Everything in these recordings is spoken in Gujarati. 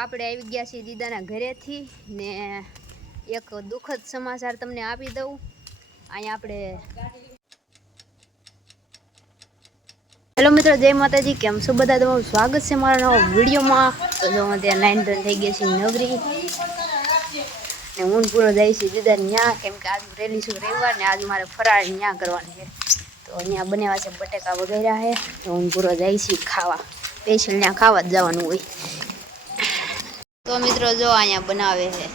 આપણે આવી ગયા છીએ દીદાના ઘરેથી ને એક દુઃખદ સમાચાર તમને આપી દઉં. અહીંયા આપણે હેલો મિત્રો, જય માતાજી. કેમ છો બધા? તમારું સ્વાગત છે મારા નવા વિડીયોમાં. તો જો ત્યાં લાઈન ધન થઈ ગઈ છે નવરી ને હું પૂરો જાય છે દીદા ન્યા, કેમ કે આજ રેલી છું રવિવાર ને આજ મારે ફરાળ ન્યા કરવાની છે. તો અહીંયા બનાવ્યા છે બટેકા વગેરે છે. તો હું પૂરો જાય છે ખાવા, સ્પેશિયલ ત્યાં ખાવા જ જવાનું હોય. તો મિત્રો જો અહીંયા બનાવે છે,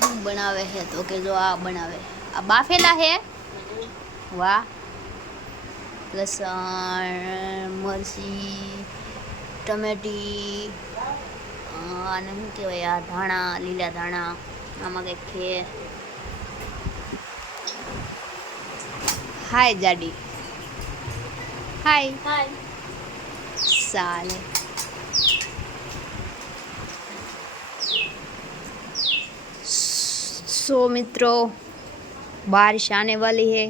શું બનાવે છે તો કે જો આ બનાવે, આ બાફેલા છે. વાહ, લસણ, મરચી, ટમેટી અને શું કહેવાય આ ધાણા, લીલા ધાણા, આમાં કંઈક છે. હાય જાડી, હાય હાય સાલે. सो मित्रों, बारिश आने वाली है.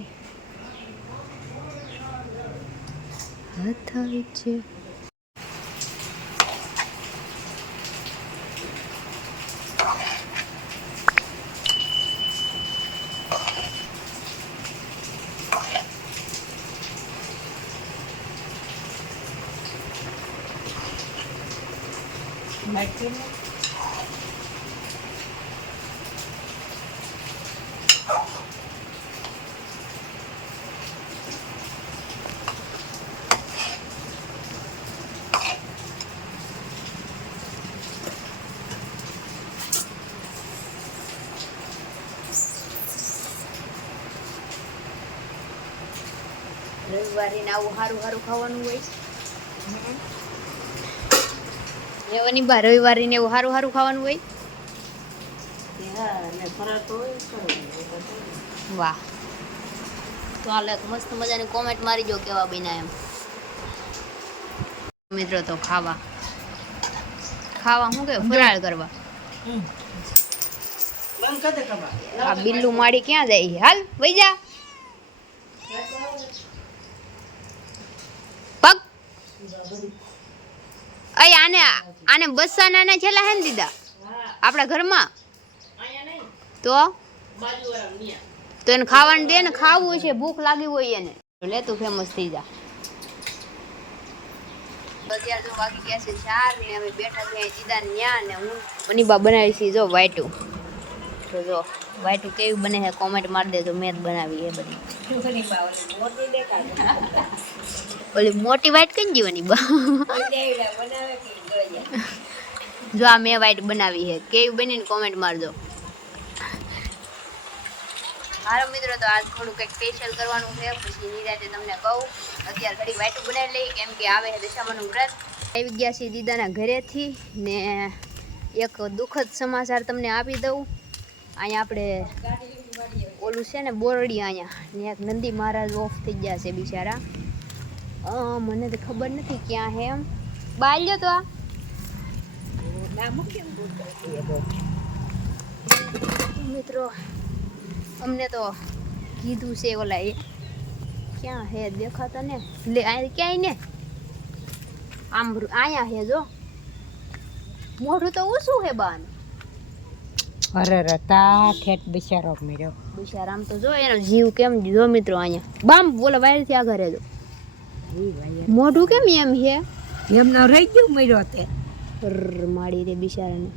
રવિવારે ને આવું સારું સારું ખાવાનું હોય. એવાની બા રવિવારે ને એવું સારું સારું ખાવાનું હોય. વાહ, તો હાલ મસ્ત મજાની કોમેન્ટ મારી જો કેવા બન્યા એમ. મિત્રો તો ખાવા શું કે ફરાળ કરવા. આ બિલ્લું માડી ક્યાં જાય? હાલ વઈ જા. પગ અય આને બસ્સા નાના છેલ્લા હે ને દીદા આપણા ઘરમાં. તો એને ખાવાનું દે ને, ખાવું છે, ભૂખ લાગી હોય એને લે, તું ફેમસ થઈ જા. અત્યારે તો વાગી ગયા છે 4 ને અમે બેઠા છીએ દીદા ન્યા ને હું મનીબા બનાવી છે જો વાઈટું. તો જો વાઈટું કેવી બને છે કોમેન્ટ મારી દેજો. મેં જ બનાવી એ બધી. ઓલી મોટી વાઈટ કઈ જીવાની બા જો આ મેં વાઈટ બનાવી છે, કેવી બનીને કોમેન્ટ મારજો. હાલો મિત્રો, તો આજ થોડું કંઈક સ્પેશિયલ કરવાનું છે, પછી નિરાતે તમને કહું. અત્યારે ઘડી વાઈટું બનાવી લઈ, કેમ કે આવે છે દશામાનું વ્રત. આવી ગયા છીએ દીદાના ઘરેથી ને એક દુઃખદ સમાચાર તમને આપી દઉં. અહીંયા આપણે ઓલું છે ને બોરડી, અહીંયા ને એક નંદી મહારાજ ઓફ થઈ ગયા છે બિચારા. મને તો ખબર નથી ક્યાં હે એમ. બાલ્યો તો આ મિત્રો અમને તો કીધું છે ઓલા એ ક્યાં હે દેખાતા ને લે ક્યાંય ને આમ અહીંયા હે જો. મોઢું તો ઓછું હે બાન. અરે રતા ઠેઠ બિચારો મેર્યો બિચારા. આમ તો જો એનો જીવ કેમ જો મિત્રો. અહીંયા બામ બોલા વાયર થી આગળ જો મોઢું કેમ એમ હે એમનો રહી ગયું મેર્યો તે માડી રે બિચારાને.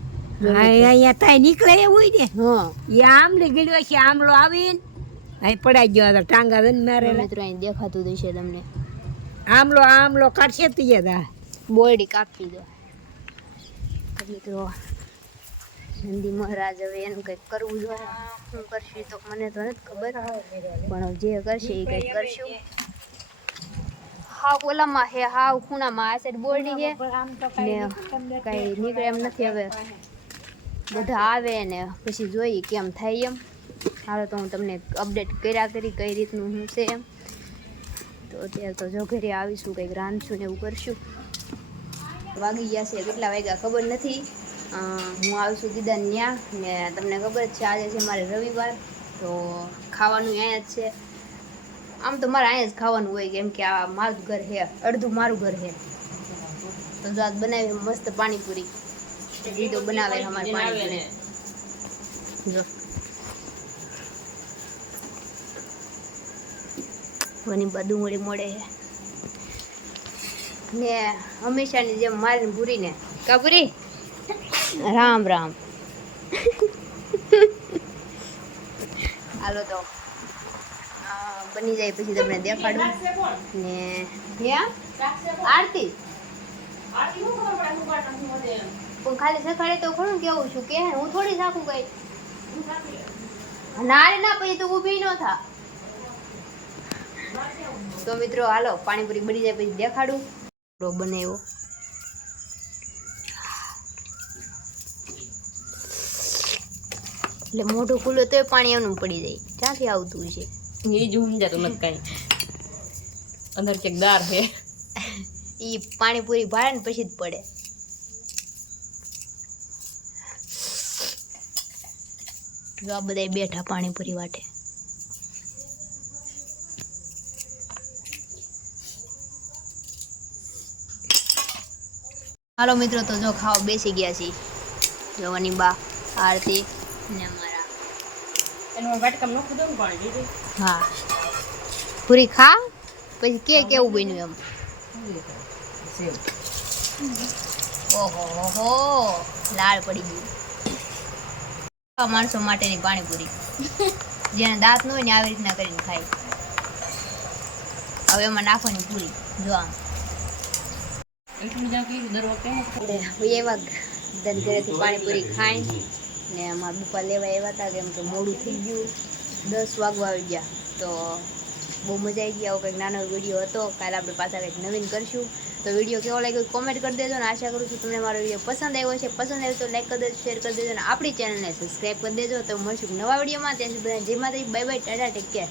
અહીંયા તાય નીકળે એવું ને. હા, એ આમલે ગળ્યો છે, આમલો આવીને અહીં પડાઈ ગયો હતો ટાંગા દન મારે. મિત્રો અહીં દેખાતું હશે તમને. આમલો કાઢશે તીએ બોયડી કાપી દો. મિત્રો નંદી મહારાજ હવે એનું કંઈક કરવું જોઈએ. શું કરશે તો મને તો નથી ખબર, પણ જે કરશે એ કંઈક કરશું. હાવ ઓલામાં હે, હાવ ખૂણામાં આ સાઈડ બોરડી છે ને કઈ નીકળે એમ નથી. હવે બધા આવે ને પછી જોઈએ કેમ થાય એમ. હાલો તો હું તમને અપડેટ કર્યા કરી કઈ રીતનું શું છે એમ. તો અત્યારે તો જો ઘરે આવીશું, કંઈક રાંધશું ને એવું કરશું. વાગી ગયા છે કેટલા વાગ્યા ખબર નથી. હું આવું છું દીદા ન્યા ને તમને ખબર જ છે આજે છે મારે રવિવાર. તો ખાવાનું અહીંયા જ છે. આમ તો મારે અહીંયા જ ખાવાનું હોય, કેમ કે આ મારું ઘર છે, અડધું મારું ઘર છે. તો જો આજ બનાવી મસ્ત પાણીપુરી. જી તો બનાવે અમારે પાણીપુરી જો કોની બધું મળે ને હંમેશાની જેમ મારીને ભૂરીને કાપુરી રામ રામ હાલો તો બની જાય પછી તમને દેખાડું ને આરતી પણ ખાલી શીખવાડે તો ખરું કેવું છું કે હું થોડી શાકું કઈ ના રે ના પછી તો ઊભી ન થા તો મિત્રો હાલો પાણીપુરી બની જાય પછી દેખાડું બને એવો એટલે મોઢું ખુલ્લું તોય પાણી એનું પડી જાય ક્યાંથી આવતું છે એ જ સમજાતું નથી કઈ અંદર ક્યાંક દાર છે ઈ પાણીપુરી ભાડે ને પછી જ પડે જો આ બધા બેઠા પાણીપુરી વાટે હાલો મિત્રો તો જો ખાવા બેસી ગયા છીએ જોવાની બા આરતી ને અમારા એનું વાટકામ નોખું દઉં પાણી દીધું હા પૂરી ખા પછી કેવું બન્યું એમ ઓહો હો લાળ પડી ગઈ માણસો માટેની પાણીપુરી જેને દાંત ન હોય ને આવી રીતના કરીને ખાય હવે એમાં નાખવાની પૂરી જો આમ એટલું જ આપી દર વખતે એવા ધન ઘરેથી પાણીપુરી ખાઈ ને અમારા પપ્પા લેવા આવ્યા હતા કેમ કે મોડું થઈ ગયું 10 વાગવા આવી ગયા તો બહુ મજા આવી ગઈ આવો કંઈક નાનો વિડીયો હતો કાલે આપણે પાછા કંઈક નવીન કરશું તો વિડીયો કેવો લાગ્યો કોમેન્ટ કરી દેજો ને આશા કરું છું તમને મારો વિડીયો પસંદ આવ્યો છે પસંદ આવ્યો તો લાઈક કરી દેજો શેર કરી દેજો અને આપણી ચેનલને સબસ્ક્રાઈબ કરી દેજો તો મળશું નવા વિડીયોમાં ત્યાં સુધી જય માતાજી bye bye Tata take care